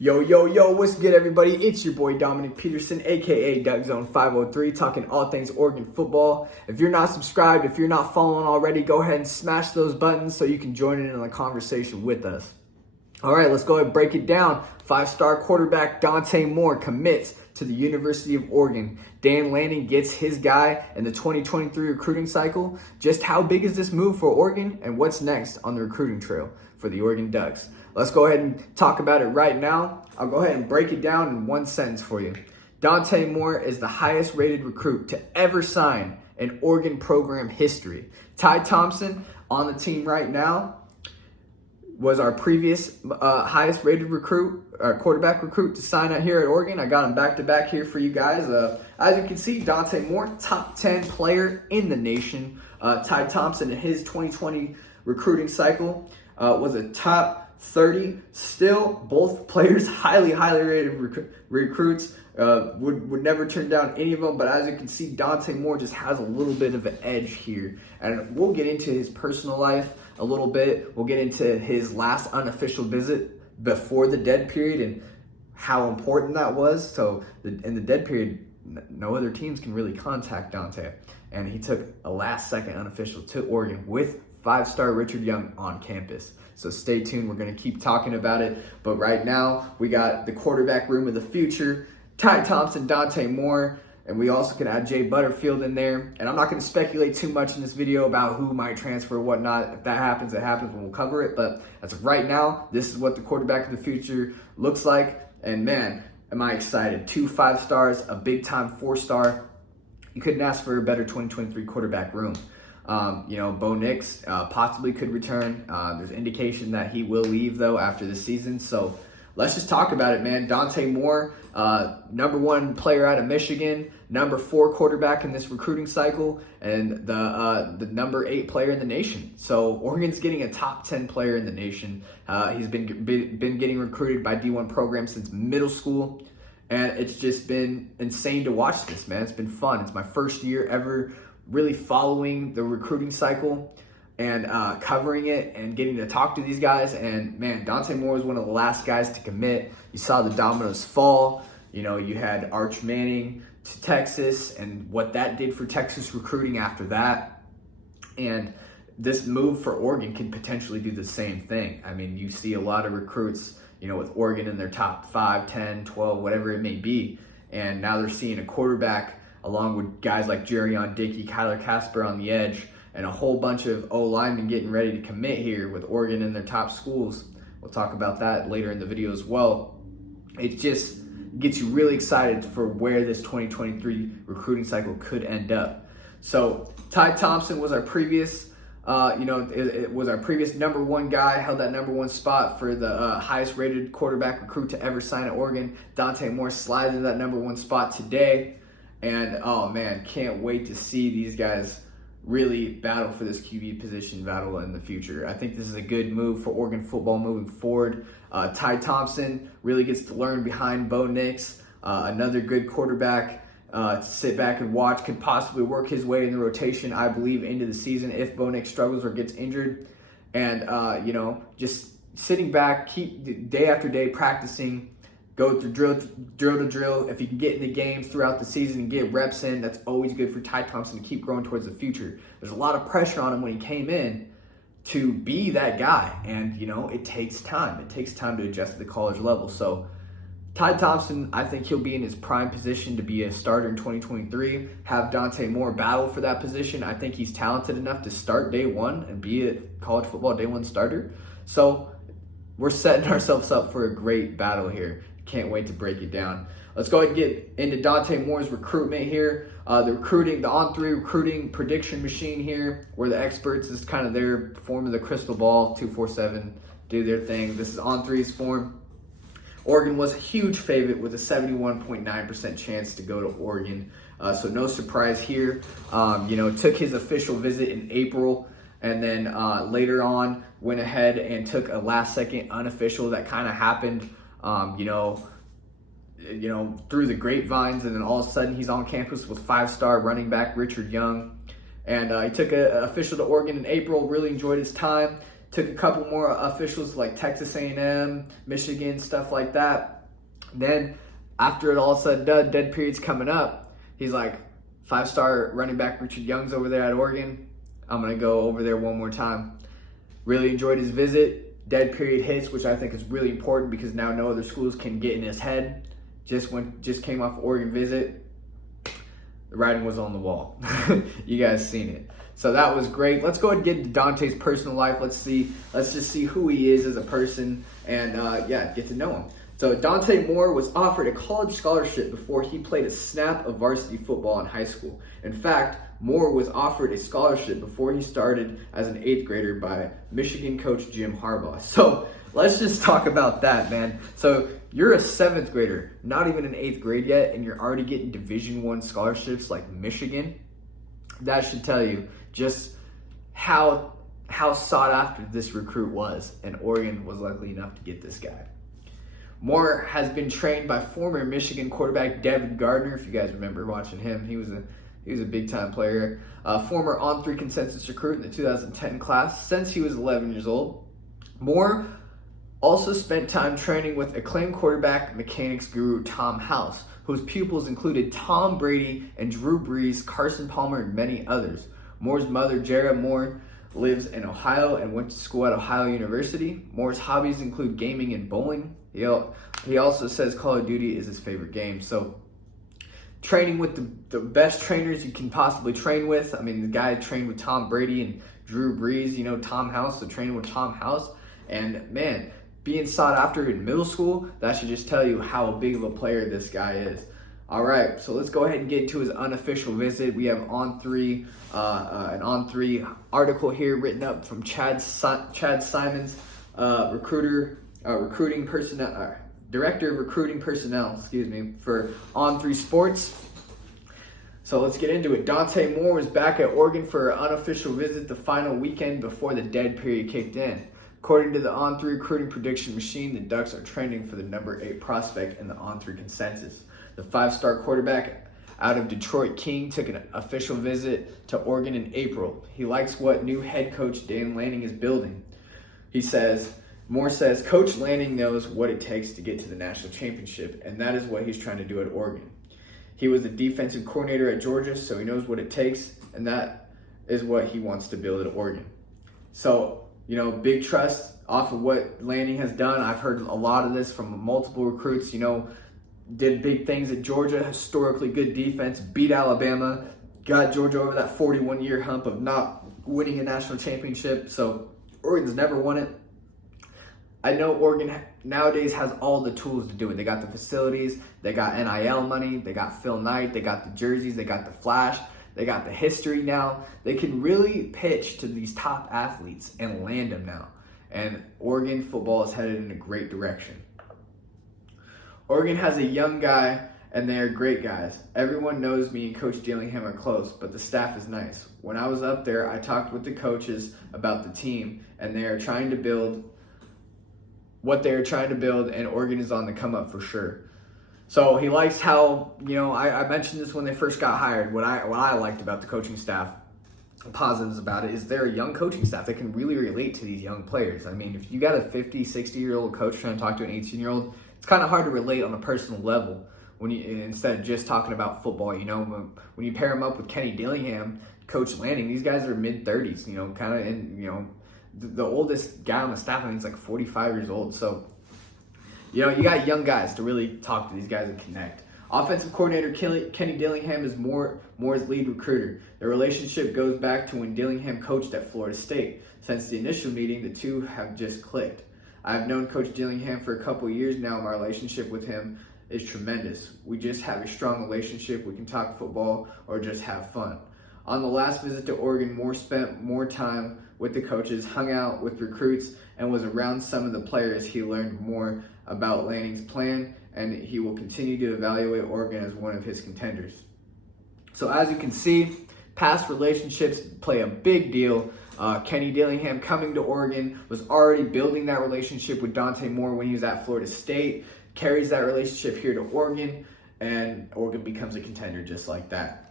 Yo, yo, yo, what's good, everybody? It's your boy Dominic Peterson, aka Duck Zone 503, talking all things Oregon football. If you're not subscribed, if you're not following already, go ahead and smash those buttons so you can join in on the conversation with us. All right, let's go ahead and break it down. Five-star quarterback Dante Moore commits to the University of Oregon. Dan Lanning gets his guy in the 2023 recruiting cycle. Just how big is this move for Oregon, and what's next on the recruiting trail for the Oregon Ducks? Let's go ahead and talk about it right now. I'll go ahead and break it down in one sentence for you. Dante Moore is the highest rated recruit to ever sign in Oregon program history. Ty Thompson on the team right now was our previous highest rated recruit, quarterback recruit to sign out here at Oregon. I got him back to back here for you guys. As you can see, Dante Moore, top 10 player in the nation. Ty Thompson in his 2020 recruiting cycle was a top 30. Still, both players highly rated recruits. Would never turn down any of them, but as you can see, Dante Moore just has a little bit of an edge here. And we'll get into his personal life a little bit. We'll get into his last unofficial visit before the dead period and how important that was. So in the dead period, no other teams can really contact Dante. And he took a last-second unofficial to Oregon with five-star Richard Young on campus. So stay tuned. We're going to keep talking about it. But right now, we got the quarterback room of the future, Ty Thompson, Dante Moore, and we also can add Jay Butterfield in there. And I'm not going to speculate too much in this video about who might transfer or whatnot. If that happens, it happens, and we'll cover it. But as of right now, this is what the quarterback of the future looks like. And man, am I excited. 2 5-stars, a big-time 4-star. You couldn't ask for a better 2023 quarterback room. Bo Nix possibly could return. There's indication that he will leave, though, after the season. So let's just talk about it, man. Dante Moore, number 1 player out of Michigan, number 4 quarterback in this recruiting cycle, and the number 8 player in the nation. So Oregon's getting a top 10 player in the nation. He's been getting recruited by D1 programs since middle school, and it's just been insane to watch this, man. It's been fun. It's my first year ever really following the recruiting cycle and covering it and getting to talk to these guys. And man, Dante Moore was one of the last guys to commit. You saw the dominoes fall. You had Arch Manning to Texas and what that did for Texas recruiting after that. And this move for Oregon can potentially do the same thing. I mean, you see a lot of recruits, with Oregon in their top 5, 10, 12, whatever it may be. And now they're seeing a quarterback along with guys like Jerion Dickey, Kyler Casper on the edge, and a whole bunch of O-linemen getting ready to commit here with Oregon in their top schools. We'll talk about that later in the video as well. It just gets you really excited for where this 2023 recruiting cycle could end up. So Ty Thompson was our previous, it was our previous number 1 guy, held that number 1 spot for the highest rated quarterback recruit to ever sign at Oregon. Dante Moore slides into that number 1 spot today. And, oh, man, can't wait to see these guys really battle for this QB position battle in the future. I think this is a good move for Oregon football moving forward. Ty Thompson really gets to learn behind Bo Nix, another good quarterback to sit back and watch, could possibly work his way in the rotation, I believe, into the season if Bo Nix struggles or gets injured. And, just sitting back, keep day after day practicing, go through drill to drill. If you can get in the games throughout the season and get reps in, that's always good for Ty Thompson to keep growing towards the future. There's a lot of pressure on him when he came in to be that guy. And, it takes time. It takes time to adjust to the college level. So Ty Thompson, I think he'll be in his prime position to be a starter in 2023. Have Dante Moore battle for that position. I think he's talented enough to start day 1 and be a college football day 1 starter. So we're setting ourselves up for a great battle here. Can't wait to break it down. Let's go ahead and get into Dante Moore's recruitment here. The on-3 recruiting prediction machine here, where the experts is kind of their form of the crystal ball, 247, do their thing. This is on-3's form. Oregon was a huge favorite with a 71.9% chance to go to Oregon. So no surprise here. Took his official visit in April, and then later on went ahead and took a last-second unofficial that kind of happened through the grapevines, and then all of a sudden he's on campus with 5-star running back Richard Young. And he took an official to Oregon in April, really enjoyed his time. Took a couple more officials like Texas A&M, Michigan, stuff like that. Then after it all said and done, dead period's coming up. He's like, 5-star running back Richard Young's over there at Oregon. I'm going to go over there one more time. Really enjoyed his visit. Dead period hits, which I think is really important because now no other schools can get in his head. Just came off Oregon visit. The writing was on the wall. You guys seen it. So that was great. Let's go ahead and get into Dante's personal life. Let's just see who he is as a person and get to know him. So Dante Moore was offered a college scholarship before he played a snap of varsity football in high school. In fact, Moore was offered a scholarship before he started as an 8th grader by Michigan coach Jim Harbaugh. So let's just talk about that, man. So you're a 7th grader, not even in 8th grade yet, and you're already getting Division I scholarships like Michigan. That should tell you just how sought after this recruit was, and Oregon was lucky enough to get this guy. Moore has been trained by former Michigan quarterback Devin Gardner. If you guys remember watching him, he was a big-time player. Former on-3 consensus recruit in the 2010 class since he was 11 years old. Moore also spent time training with acclaimed quarterback mechanics guru Tom House, whose pupils included Tom Brady and Drew Brees, Carson Palmer, and many others. Moore's mother, Jara Moore, lives in Ohio and went to school at Ohio University. Moore's hobbies include gaming and bowling. He also says Call of Duty is his favorite game. So training with the best trainers you can possibly train with. I mean, the guy trained with Tom Brady and Drew Brees, Tom House, so training with Tom House. And man, being sought after in middle school, that should just tell you how big of a player this guy is. All right, so let's go ahead and get into his unofficial visit. We have an On3 article here written up from Chad Simons, recruiting personnel, director of recruiting personnel, for On3 Sports. So let's get into it. Dante Moore was back at Oregon for an unofficial visit the final weekend before the dead period kicked in. According to the On3 recruiting prediction machine, the Ducks are trending for the number 8 prospect in the On3 consensus. The 5-star quarterback out of Detroit King took an official visit to Oregon in April. He likes what new head coach Dan Lanning is building. Moore says, Coach Lanning knows what it takes to get to the national championship, and that is what he's trying to do at Oregon. He was the defensive coordinator at Georgia, so he knows what it takes, and that is what he wants to build at Oregon. So, big trust off of what Lanning has done. I've heard a lot of this from multiple recruits, did big things at Georgia, historically good defense, beat Alabama, got Georgia over that 41-year hump of not winning a national championship. So Oregon's never won it. I know Oregon nowadays has all the tools to do it. They got the facilities, they got NIL money, they got Phil Knight, they got the jerseys, they got the flash, they got the history now. They can really pitch to these top athletes and land them now. And Oregon football is headed in a great direction. Oregon has a young guy, and they are great guys. Everyone knows me and Coach Dillingham are close, but the staff is nice. When I was up there, I talked with the coaches about the team, and they are trying to build what they're trying to build, and Oregon is on the come up for sure. So he likes how, I mentioned this when they first got hired. What I liked about the coaching staff, positives about it, is they're a young coaching staff that can really relate to these young players. I mean, if you got a 50, 60-year-old coach trying to talk to an 18-year-old, it's kind of hard to relate on a personal level instead of just talking about football. When you pair him up with Kenny Dillingham, Coach Lanning, these guys are mid-30s, the oldest guy on the staff, I think, is like 45 years old. So, you got young guys to really talk to these guys and connect. Offensive coordinator Kenny Dillingham is Moore's lead recruiter. Their relationship goes back to when Dillingham coached at Florida State. Since the initial meeting, the two have just clicked. I've known Coach Dillingham for a couple years now. My relationship with him is tremendous. We just have a strong relationship. We can talk football or just have fun. On the last visit to Oregon, Moore spent more time with the coaches, hung out with recruits, and was around some of the players. He learned more about Lanning's plan, and he will continue to evaluate Oregon as one of his contenders. So as you can see, past relationships play a big deal. Kenny Dillingham coming to Oregon was already building that relationship with Dante Moore when he was at Florida State, carries that relationship here to Oregon, and Oregon becomes a contender just like that.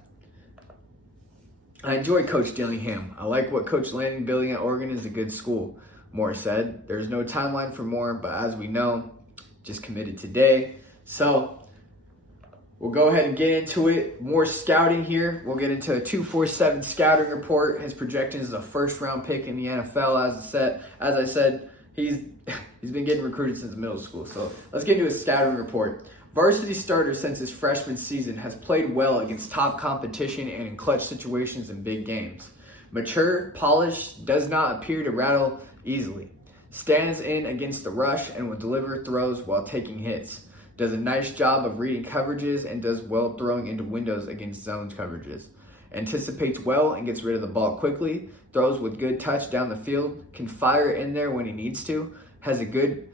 I enjoy Coach Dillingham. I like what Coach Lanning building at Oregon is a good school. Moore said. There's no timeline for Moore, but as we know, just committed today. So we'll go ahead and get into it. More scouting here. We'll get into a 247 scouting report. His projection is a first-round pick in the NFL. As I said, he's been getting recruited since middle school. So let's get into his scouting report. Varsity starter since his freshman season, has played well against top competition and in clutch situations in big games. Mature, polished, does not appear to rattle easily. Stands in against the rush and will deliver throws while taking hits. Does a nice job of reading coverages and does well throwing into windows against zone coverages. Anticipates well and gets rid of the ball quickly. Throws with good touch down the field. Can fire in there when he needs to. Has good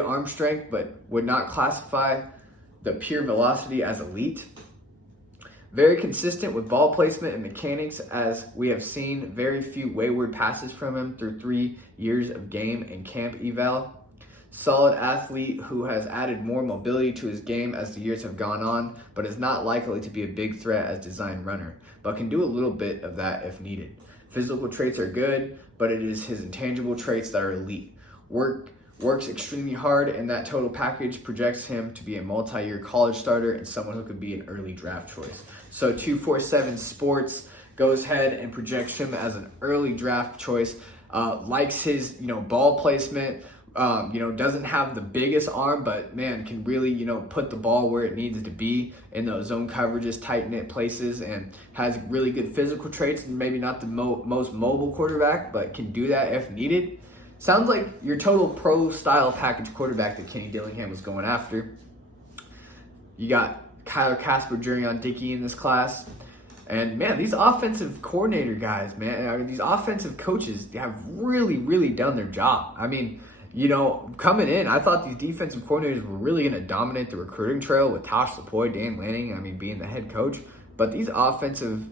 arm strength, but would not classify the pure velocity as elite. Very consistent with ball placement and mechanics, as we have seen very few wayward passes from him through 3 years of game and camp eval. Solid athlete who has added more mobility to his game as the years have gone on, but is not likely to be a big threat as design runner, but can do a little bit of that if needed. Physical traits are good, but it is his intangible traits that are elite. Works extremely hard, and that total package projects him to be a multi-year college starter and someone who could be an early draft choice. So 247 Sports goes ahead and projects him as an early draft choice. Likes his ball placement. Doesn't have the biggest arm, but man, can really put the ball where it needs to be in those zone coverages, tight knit places, and has really good physical traits. Maybe not the most mobile quarterback, but can do that if needed. Sounds like your total pro style package quarterback that Kenny Dillingham was going after. You got Kyler Casper, Jurion Dickey in this class. And man, these offensive coordinator guys, man, these offensive coaches have really, really done their job. I mean, coming in, I thought these defensive coordinators were really going to dominate the recruiting trail with Tosh Lapoy, Dan Lanning, being the head coach. But these offensive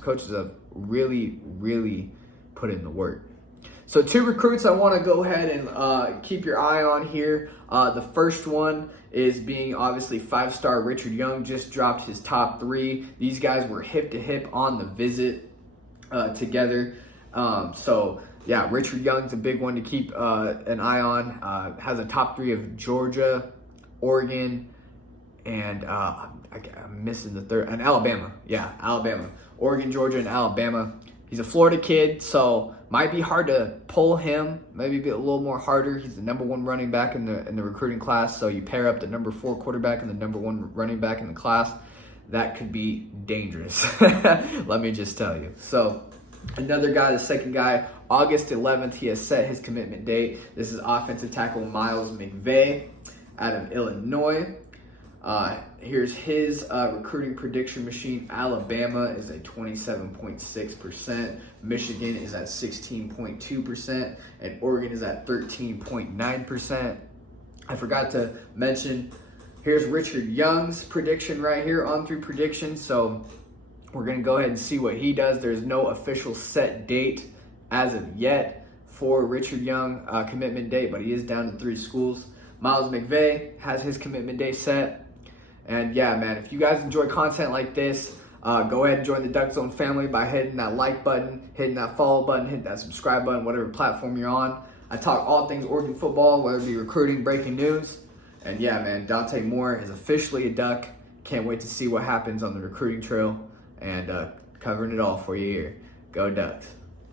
coaches have really, really put in the work. So 2 recruits I want to go ahead and keep your eye on here. The first one is being obviously 5-star Richard Young, just dropped his top 3. These guys were hip to hip on the visit together. Yeah, Richard Young's a big one to keep an eye on. Has a top 3 of Georgia, Oregon, and I'm missing the third, and Alabama. Yeah, Alabama. Oregon, Georgia, and Alabama. He's a Florida kid, so might be hard to pull him. Maybe be a little more harder. He's the number 1 running back in the recruiting class, so you pair up the number 4 quarterback and the number 1 running back in the class. That could be dangerous. Let me just tell you. So another guy, the second guy, August 11th, he has set his commitment date. This is offensive tackle Miles McVay out of Illinois. Here's his recruiting prediction machine. Alabama is at 27.6%. Michigan is at 16.2%. And Oregon is at 13.9%. I forgot to mention, here's Richard Young's prediction right here, on-through prediction. So we're going to go ahead and see what he does. There's no official set date as of yet for Richard Young commitment date, but he is down to 3 schools. Miles McVay has his commitment date set. And yeah, man, if you guys enjoy content like this, go ahead and join the Duck Zone family by hitting that like button, hitting that follow button, hitting that subscribe button, whatever platform you're on. I talk all things Oregon football, whether it be recruiting, breaking news. And yeah, man, Dante Moore is officially a Duck. Can't wait to see what happens on the recruiting trail, and covering it all for you here. Go Ducks.